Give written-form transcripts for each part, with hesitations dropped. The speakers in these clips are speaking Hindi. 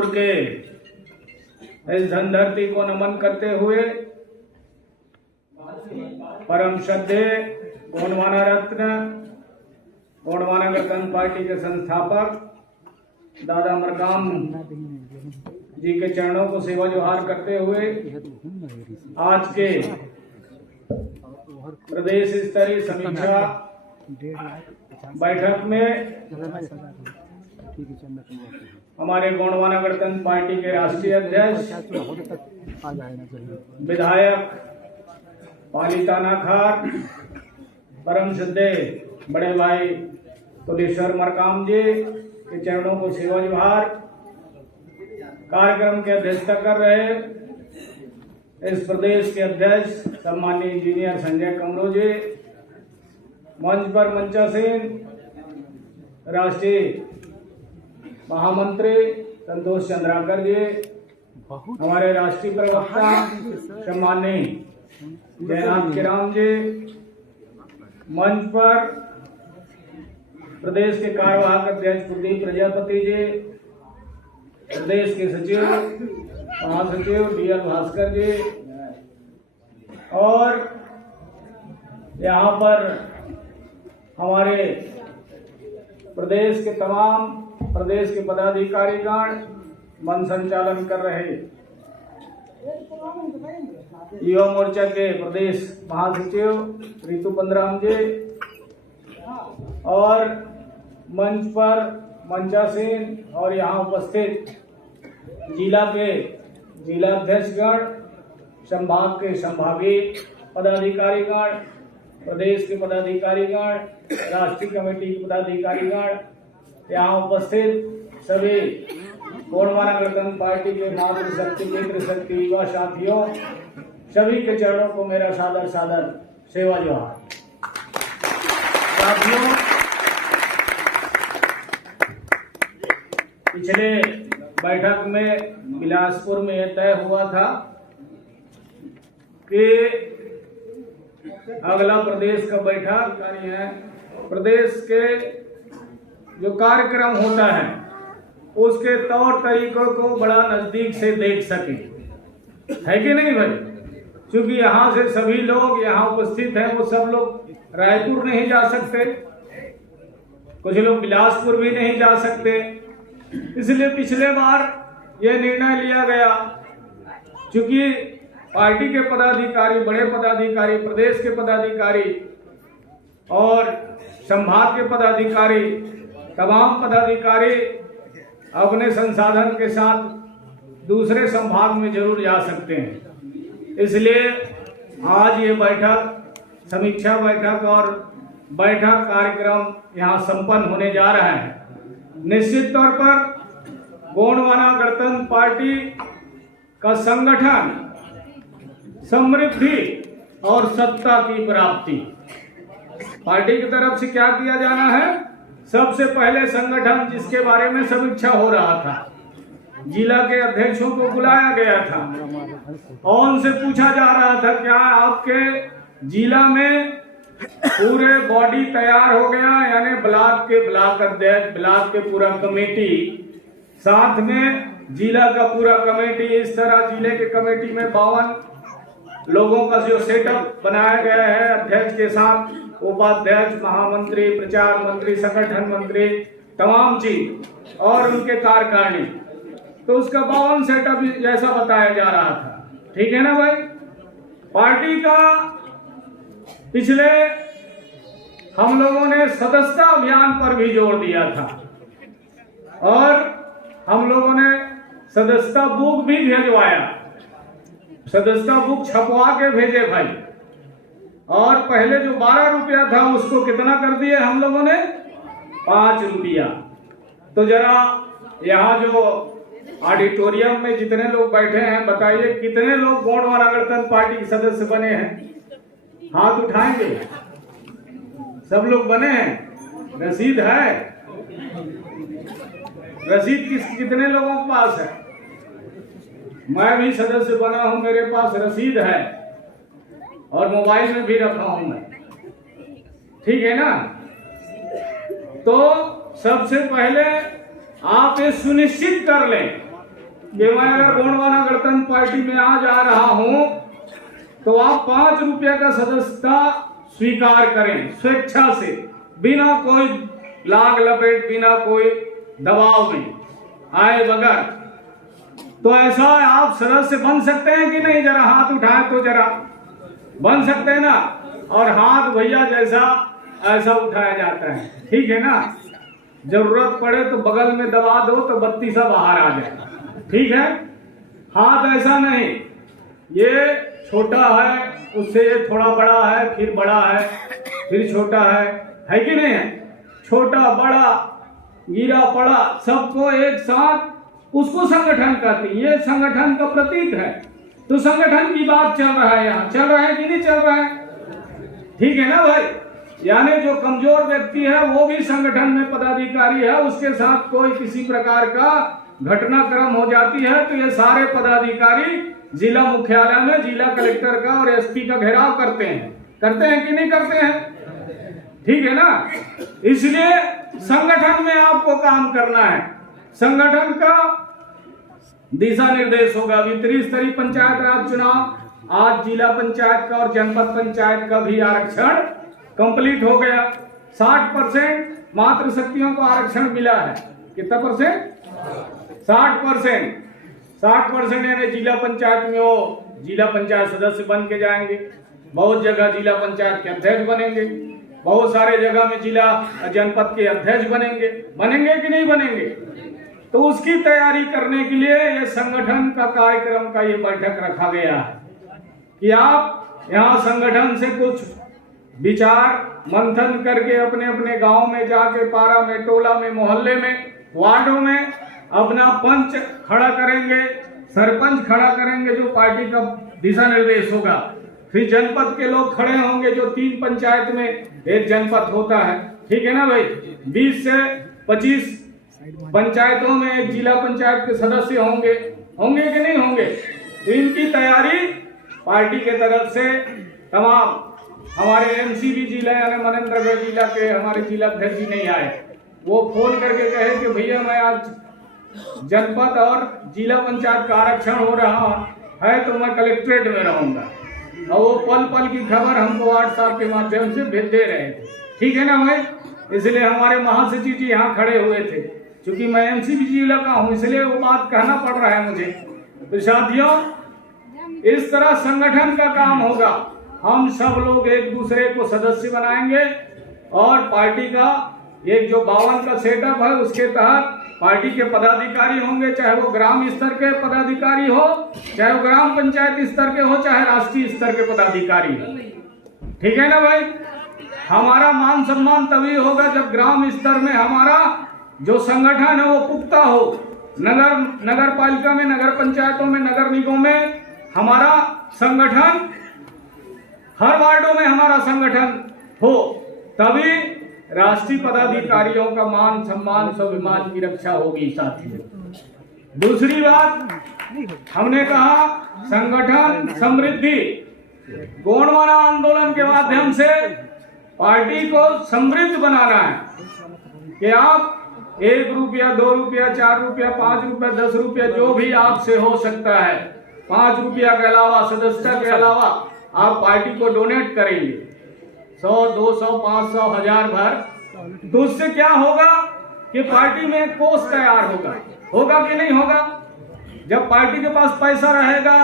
बिलासपुर के इस धनधरती को नमन करते हुए परम श्रद्धेय गोंडवाना रत्न गोंडवाना गणतंत्र पार्टी के संस्थापक दादा मरकाम जी के चरणों को सेवा जोहार करते हुए आज के प्रदेश स्तरीय समीक्षा बैठक में हमारे गोंडवाना गणतंत्र पार्टी के राष्ट्रीय अध्यक्ष विधायक पालिताना खार परम श्रद्धेय बड़े भाई तुलेश्वर मरकाम जी के चरणों को सेवा जोहार। कार्यक्रम की अध्यक्षता कर रहे इस प्रदेश के अध्यक्ष सम्माननीय इंजीनियर संजय कमरो जी, मंच पर मंचासीन राष्ट्रीय महामंत्री संतोष चंद्राकर जी, हमारे राष्ट्रीय प्रवक्ता सम्माननीय जयनाथ किराम जी, मंच पर प्रदेश के कार्यवाहक अध्यक्ष कुलदीप प्रजापति जी, प्रदेश के सचिव महासचिव डीएल भास्कर जी, और यहाँ पर हमारे प्रदेश के तमाम प्रदेश के पदाधिकारीगण मन संचालन कर रहे युवा मोर्चा के प्रदेश महासचिव रितु पंद्राम जी, और मंच पर मंचासीन और यहाँ उपस्थित जिला के जिलाध्यक्षगण, संभाग के संभागीय पदाधिकारीगण, प्रदेश के पदाधिकारीगण, राष्ट्रीय कमेटी के पदाधिकारीगण, यहाँ उपस्थित सभी गोंडवाना गणतंत्र पार्टी के मातृशक्ति मित्र शक्ति युवा साथियों, सभी के चरणों को मेरा सादर सादर सेवा जोहार। साथियों, पिछले बैठक में बिलासपुर में यह तय हुआ था कि अगला प्रदेश का बैठक है, प्रदेश के जो कार्यक्रम होता है उसके तौर तरीकों को बड़ा नजदीक से देख सके, है कि नहीं भाई? क्योंकि यहाँ से सभी लोग यहाँ उपस्थित हैं, वो सब लोग रायपुर नहीं जा सकते, कुछ लोग बिलासपुर भी नहीं जा सकते। इसलिए पिछले बार यह निर्णय लिया गया, क्योंकि पार्टी के पदाधिकारी, बड़े पदाधिकारी, प्रदेश के पदाधिकारी और संभाग के पदाधिकारी, तमाम पदाधिकारी अपने संसाधन के साथ दूसरे संभाग में जरूर जा सकते हैं। इसलिए आज ये बैठक, समीक्षा बैठक और बैठक कार्यक्रम यहाँ संपन्न होने जा रहा है। निश्चित तौर पर गोंडवाना गणतंत्र पार्टी का संगठन समृद्धि और सत्ता की प्राप्ति, पार्टी की तरफ से क्या किया जाना है? सबसे पहले संगठन जिसके बारे में समीक्षा हो रहा था, जिला के अध्यक्षों को बुलाया गया था और उनसे पूछा जा रहा था क्या आपके जिला में पूरे बॉडी तैयार हो गया, यानी ब्लॉक के ब्लॉक अध्यक्ष, ब्लॉक के पूरा कमेटी, साथ में जिला का पूरा कमेटी। इस तरह जिले के कमेटी में 52 लोगों का जो सेटअप बनाया गया है, अध्यक्ष के साथ उपाध्यक्ष, महामंत्री, प्रचार मंत्री, संगठन मंत्री, तमाम चीज और उनके कार्यकारिणी, तो उसका 52 सेटअप जैसा बताया जा रहा था। ठीक है ना भाई? पार्टी का पिछले हम लोगों ने सदस्यता अभियान पर भी जोर दिया था और हम लोगों ने सदस्यता बुक भी भेजवाया, सदस्यता बुक छपवा के भेजे भाई। और पहले जो 12 रुपया था उसको कितना कर दिए हम लोगों ने? 5 रुपया। तो जरा यहाँ जो ऑडिटोरियम में जितने लोग बैठे हैं, बताइए कितने लोग गोंडवाना गणतंत्र पार्टी के सदस्य बने हैं? हाथ उठाएंगे? सब लोग बने हैं? रसीद है? रसीद कितने लोगों के पास है? मैं भी सदस्य बना हूं, मेरे पास रसीद है और मोबाइल में भी रखा हूं मैं। ठीक है ना? तो सबसे पहले आप ये सुनिश्चित कर लें कि मैं अगर गोंडवाना गणतंत्र पार्टी में आ जा रहा हूं तो आप 5 रुपये का सदस्यता स्वीकार करें स्वेच्छा से, बिना कोई लाग लपेट, बिना कोई दबाव में आए बगैर। तो ऐसा आप सदस्य बन सकते हैं कि नहीं? जरा हाथ उठाएं तो जरा, बन सकते हैं ना? और हाथ भैया जैसा ऐसा उठाया जाता है, ठीक है ना? जरूरत पड़े तो बगल में दबा दो तो बत्ती सा बाहर आ जाए, ठीक है? हाथ ऐसा नहीं, ये छोटा है, उससे ये थोड़ा बड़ा है, फिर बड़ा है, फिर छोटा है कि नहीं है? छोटा बड़ा गिरा पड़ा सबको एक साथ, उसको संगठन कहते हैं। ये संगठन का प्रतीक है। तो संगठन की बात चल रहा है, यहाँ चल रहा है कि नहीं चल रहा है? ठीक है ना भाई? यानी जो कमजोर व्यक्ति है वो भी संगठन में पदाधिकारी है, उसके साथ कोई किसी प्रकार का घटनाक्रम हो जाती है तो ये सारे पदाधिकारी जिला मुख्यालय में जिला कलेक्टर का और एसपी का घेराव करते हैं कि नहीं करते हैं? ठीक है ना? इसलिए संगठन में आपको काम करना है। संगठन का दिशा निर्देश होगा। अभी त्रिस्तरीय पंचायत राज चुनाव, आज जिला पंचायत का और जनपद पंचायत का भी आरक्षण कंप्लीट हो गया। 60% मातृशक्तियों को आरक्षण मिला है। कितना परसेंट? 60%। 60% यानी जिला पंचायत में वो जिला पंचायत सदस्य बन के जाएंगे, बहुत जगह जिला पंचायत के अध्यक्ष बनेंगे, बहुत सारे जगह में जिला जनपद के अध्यक्ष बनेंगे कि नहीं बनेंगे? तो उसकी तैयारी करने के लिए ये संगठन का कार्यक्रम का ये बैठक रखा गया है कि आप यहाँ संगठन से कुछ विचार मंथन करके अपने अपने गांव में जाके, पारा में, टोला में, मोहल्ले में, वार्डों में अपना पंच खड़ा करेंगे, सरपंच खड़ा करेंगे जो पार्टी का दिशा निर्देश होगा। फिर जनपद के लोग खड़े होंगे जो 3 पंचायत में एक जनपद होता है, ठीक है ना भाई? 20 से 25 पंचायतों में एक जिला पंचायत के सदस्य होंगे कि नहीं होंगे? तो इनकी तैयारी पार्टी के तरफ से तमाम हमारे एमसीबी जिला यानी मनेंद्रगढ़ जिला के हमारे जिला अध्यक्ष जी नहीं आए, वो फोन करके कहे कि भैया मैं आज जनपद और जिला पंचायत का आरक्षण हो रहा है तो मैं कलेक्ट्रेट में रहूंगा। और वो पल पल की खबर हमको व्हाट्सएप के माध्यम से भेज दे रहे थे, ठीक है ना भाई? इसलिए हमारे महासचिव जी यहाँ खड़े हुए थे। क्योंकि मैं एमसीबी जिला का हूँ इसलिए वो बात कहना पड़ रहा है मुझे। तो साथियों, इस तरह संगठन का काम होगा। हम सब लोग एक दूसरे को सदस्य बनाएंगे और पार्टी का एक जो 52 का सेटअप है उसके तहत पार्टी के पदाधिकारी होंगे, चाहे वो ग्राम स्तर के पदाधिकारी हो, चाहे वो ग्राम पंचायत स्तर के हो, चाहे राष्ट्रीय स्तर के पदाधिकारी हो, ठीक है ना भाई? हमारा मान सम्मान तभी होगा जब ग्राम स्तर में हमारा जो संगठन है वो पुख्ता हो। नगर पालिका में, नगर पंचायतों में, नगर निगमों में हमारा संगठन, हर वार्डों में हमारा संगठन हो, तभी राष्ट्रीय पदाधिकारियों का मान सम्मान स्वाभिमान की रक्षा होगी। साथियों, दूसरी बात हमने कहा संगठन समृद्धि। गोंडवाना आंदोलन के माध्यम से पार्टी को समृद्ध बनाना है कि आप 1 रुपया, 2 रुपया, 4 रुपया, 5 रुपया, 10 रुपया जो भी आपसे हो सकता है, 5 रुपया के अलावा, सदस्यता के अलावा आप पार्टी को डोनेट करेंगे 100, 200, 500, 1000 भर। तो उससे क्या होगा कि पार्टी में एक कोष तैयार होगा कि नहीं होगा? जब पार्टी के पास पैसा रहेगा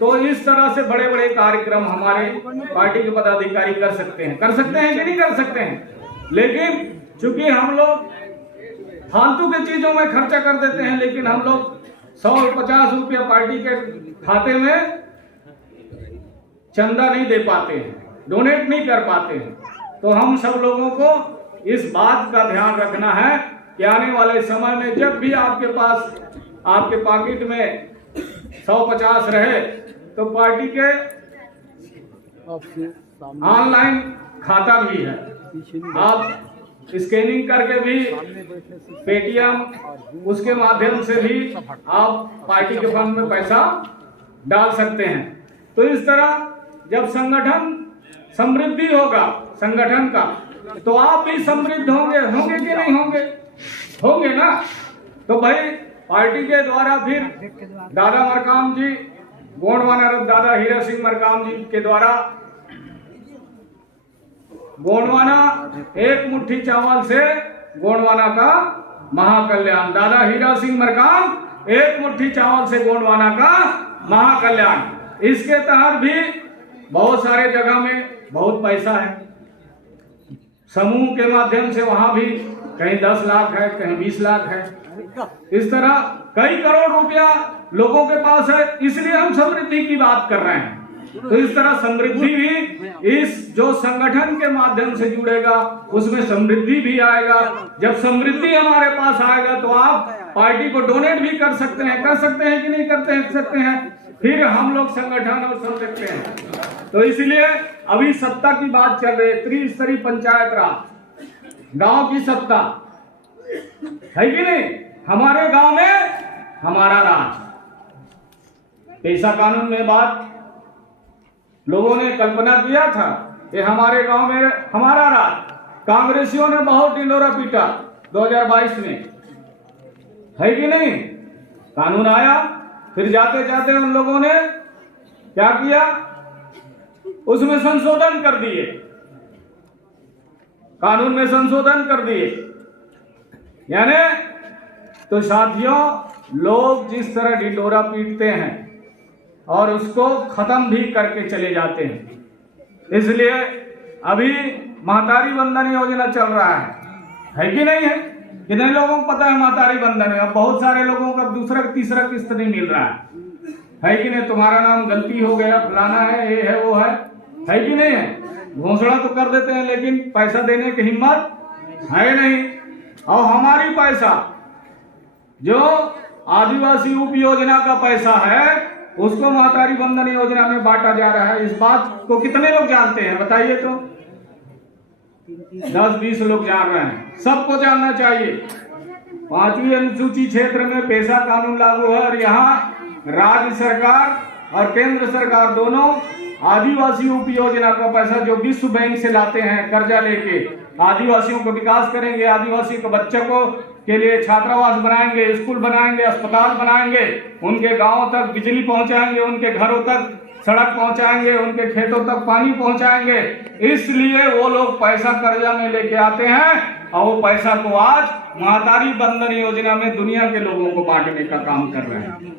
तो इस तरह से बड़े बड़े कार्यक्रम हमारे पार्टी के पदाधिकारी कर सकते हैं कि नहीं कर सकते हैं? लेकिन चूंकि हम लोग फालतू के चीजों में खर्चा कर देते हैं, लेकिन हम लोग 100-50 रुपया पार्टी के खाते में चंदा नहीं दे पाते हैं, डोनेट नहीं कर पाते हैं। तो हम सब लोगों को इस बात का ध्यान रखना है कि आने वाले समय में जब भी आपके पास, आपके पॉकेट में 100-50 रहे तो पार्टी के ऑनलाइन खाता भी है, आप स्कैनिंग करके भी पेटीएम उसके माध्यम से भी आप पार्टी के फंड में पैसा डाल सकते हैं। तो इस तरह जब संगठन समृद्धि होगा संगठन का, तो आप भी समृद्ध होंगे कि नहीं होंगे? होंगे ना? तो भाई पार्टी के द्वारा फिर दादा मरकाम जी, गोंडवाना दादा हीरा सिंह मरकाम जी के द्वारा गोंडवाना एक मुट्ठी चावल से गोंडवाना का महाकल्याण, दादा हीरा सिंह मरकाम एक मुट्ठी चावल से गोंडवाना का महाकल्याण। इसके तहत भी बहुत सारे जगह में बहुत पैसा है, समूह के माध्यम से वहां भी कहीं 10 लाख है, कहीं 20 लाख है, इस तरह कई करोड़ रुपया लोगों के पास है। इसलिए हम समृद्धि की बात कर रहे हैं। तो इस तरह समृद्धि भी इस जो संगठन के माध्यम से जुड़ेगा उसमें समृद्धि भी आएगा। जब समृद्धि हमारे पास आएगा तो आप पार्टी को डोनेट भी कर सकते हैं कि नहीं कर सकते हैं, फिर हम लोग संगठन और चल सकते हैं। तो इसलिए अभी सत्ता की बात चल रही है, त्रिस्तरीय पंचायत राज, गांव की सत्ता है कि नहीं। हमारे गांव में हमारा राज, पेशा कानून में बात लोगों ने कल्पना किया था कि हमारे गांव में हमारा राज। कांग्रेसियों ने बहुत ढिंढोरा पीटा 2022 में, है कि नहीं। कानून आया, फिर जाते जाते उन लोगों ने क्या किया, उसमें संशोधन कर दिए, कानून में संशोधन कर दिए। यानी तो साथियों, लोग जिस तरह ढिंढोरा पीटते हैं और उसको खत्म भी करके चले जाते हैं। इसलिए अभी महतारी बंधन योजना चल रहा है कि नहीं है। कितने लोगों को पता है महतारी बंधन है। अब बहुत सारे लोगों का दूसरा तीसरा किस्त नहीं मिल रहा है कि नहीं। तुम्हारा नाम गलती हो गया, फलाना है, ये है, वो है कि नहीं है। घोषणा तो कर देते हैं लेकिन पैसा देने की हिम्मत है नहीं। और हमारी पैसा जो आदिवासी उप योजना का पैसा है उसको महतारी बंधन योजना में बांटा जा रहा है। इस बात को कितने लोग जानते हैं बताइए तो? 10-20 लोग जान रहे हैं। सबको जानना चाहिए। 5वीं अनुसूची क्षेत्र में पेशा कानून लागू है और यहाँ राज्य सरकार और केंद्र सरकार दोनों आदिवासी उप योजना का पैसा जो विश्व बैंक से लाते हैं कर्जा लेके, आदिवासियों को विकास करेंगे, आदिवासी के बच्चों को के लिए छात्रावास बनाएंगे, स्कूल बनाएंगे, अस्पताल बनाएंगे, उनके गांवों तक बिजली पहुंचाएंगे, उनके घरों तक सड़क पहुंचाएंगे, उनके खेतों तक पानी पहुंचाएंगे। इसलिए वो लोग पैसा कर्जा में लेके आते हैं और वो पैसा को आज महतारी बंधन योजना में दुनिया के लोगों को बांटने का काम कर रहे हैं।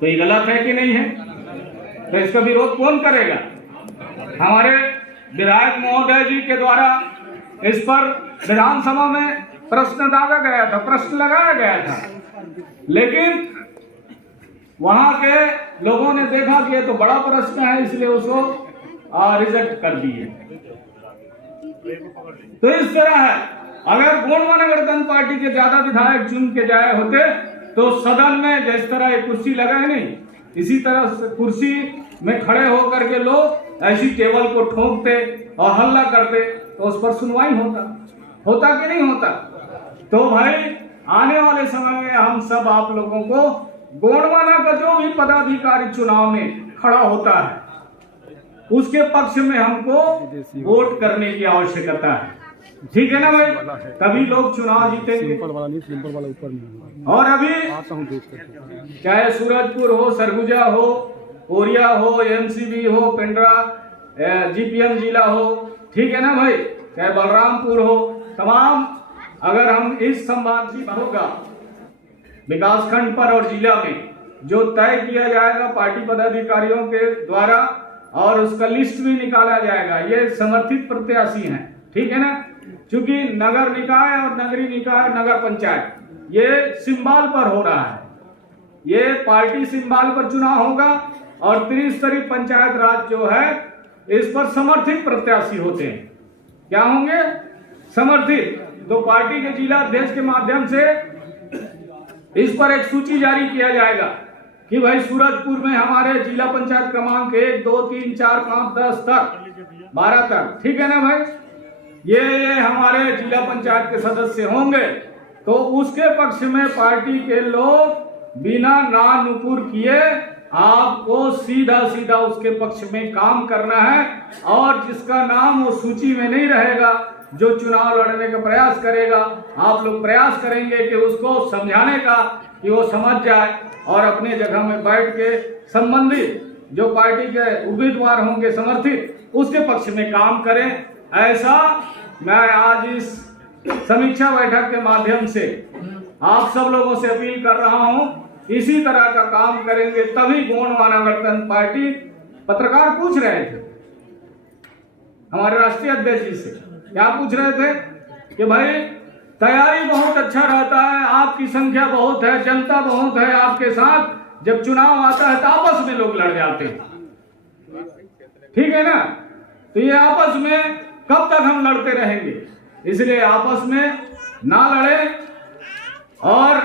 तो ये गलत है कि नहीं है? तो इसका विरोध कौन करेगा? हमारे विधायक महोदय जी के द्वारा इस पर विधानसभा में प्रश्न दागा गया था, प्रश्न लगाया गया था, लेकिन वहां के लोगों ने देखा कि ये तो बड़ा प्रश्न है, इसलिए उसको रिजेक्ट कर दिए। तो इस तरह है, अगर गोंडवाना गणतंत्र पार्टी के ज्यादा विधायक चुन के जाए होते तो सदन में जिस तरह एक कुर्सी लगा है नहीं, इसी तरह कुर्सी में खड़े होकर के लोग ऐसी टेबल को ठोकते और हल्ला करते तो उस पर सुनवाई होता कि नहीं होता। तो भाई आने वाले समय में हम सब आप लोगों को गोंडवाना का जो भी पदाधिकारी चुनाव में खड़ा होता है उसके पक्ष में हमको वोट करने की आवश्यकता है। ठीक है ना भाई, तभी लोग चुनाव जीतेंगे। सिंपल वाला ऊपर नहीं। और अभी चाहे सूरजपुर हो, सरगुजा हो, कोरिया हो, एमसीबी हो, पेंड्रा जीपीएम जिला हो, ठीक है ना भाई, चाहे बलरामपुर हो, तमाम अगर हम इस संभाग की होगा विकास खंड पर और जिला में जो तय किया जाएगा पार्टी पदाधिकारियों के द्वारा और उसका लिस्ट भी निकाला जाएगा। ये समर्थित प्रत्याशी हैं, ठीक है ना। क्योंकि नगर निकाय और नगरीय निकाय, नगर पंचायत ये सिंबल पर हो रहा है, ये पार्टी सिंबल पर चुनाव होगा और त्रिस्तरीय पंचायत राज जो है इस पर समर्थित प्रत्याशी होते हैं। क्या होंगे? समर्थित। तो पार्टी के जिला अध्यक्ष के माध्यम से इस पर एक सूची जारी किया जाएगा कि भाई सूरजपुर में हमारे जिला पंचायत क्रमांक 1, 2, 3, 4, 5, 10 तक 12 तक, ठीक है ना भाई, ये हमारे जिला पंचायत के सदस्य होंगे। तो उसके पक्ष में पार्टी के लोग बिना ना नुपुर किए आपको सीधा उसके पक्ष में काम करना है और जिसका नाम वो सूची में नहीं रहेगा जो चुनाव लड़ने का प्रयास करेगा, आप लोग प्रयास करेंगे कि उसको समझाने का कि वो समझ जाए और अपनी जगह में बैठ के संबंधित जो पार्टी के उम्मीदवार होंगे समर्थित उसके पक्ष में काम करें। ऐसा मैं आज इस समीक्षा बैठक के माध्यम से आप सब लोगों से अपील कर रहा हूं। इसी तरह का काम करेंगे तभी गोंडवाना गणतंत्र पार्टी। पत्रकार पूछ रहे थे हमारे राष्ट्रीय अध्यक्ष जी से, क्या पूछ रहे थे कि भाई तैयारी बहुत अच्छा रहता है, आपकी संख्या बहुत है, जनता बहुत है आपके साथ, जब चुनाव आता है तो आपस में लोग लड़ जाते हैं, ठीक है ना? तो ये आपस में कब तक हम लड़ते रहेंगे? इसलिए आपस में ना लड़े और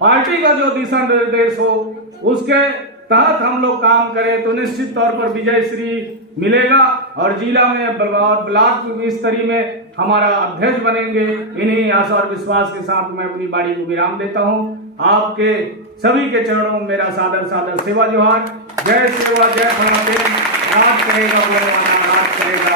पार्टी का जो दिशा निर्देश हो उसके तहत हम लोग काम करें तो निश्चित तौर पर विजय श्री मिलेगा और जिला में और ब्लॉक स्तरीय में हमारा अध्यक्ष बनेंगे। इन्हीं आशा और विश्वास के साथ मैं अपनी बाड़ी को विराम देता हूं। आपके सभी के चरणों में मेरा सादर सेवा जोहार। जय सेवा, जय फलमादेव। राज करेगा, राज करेगा।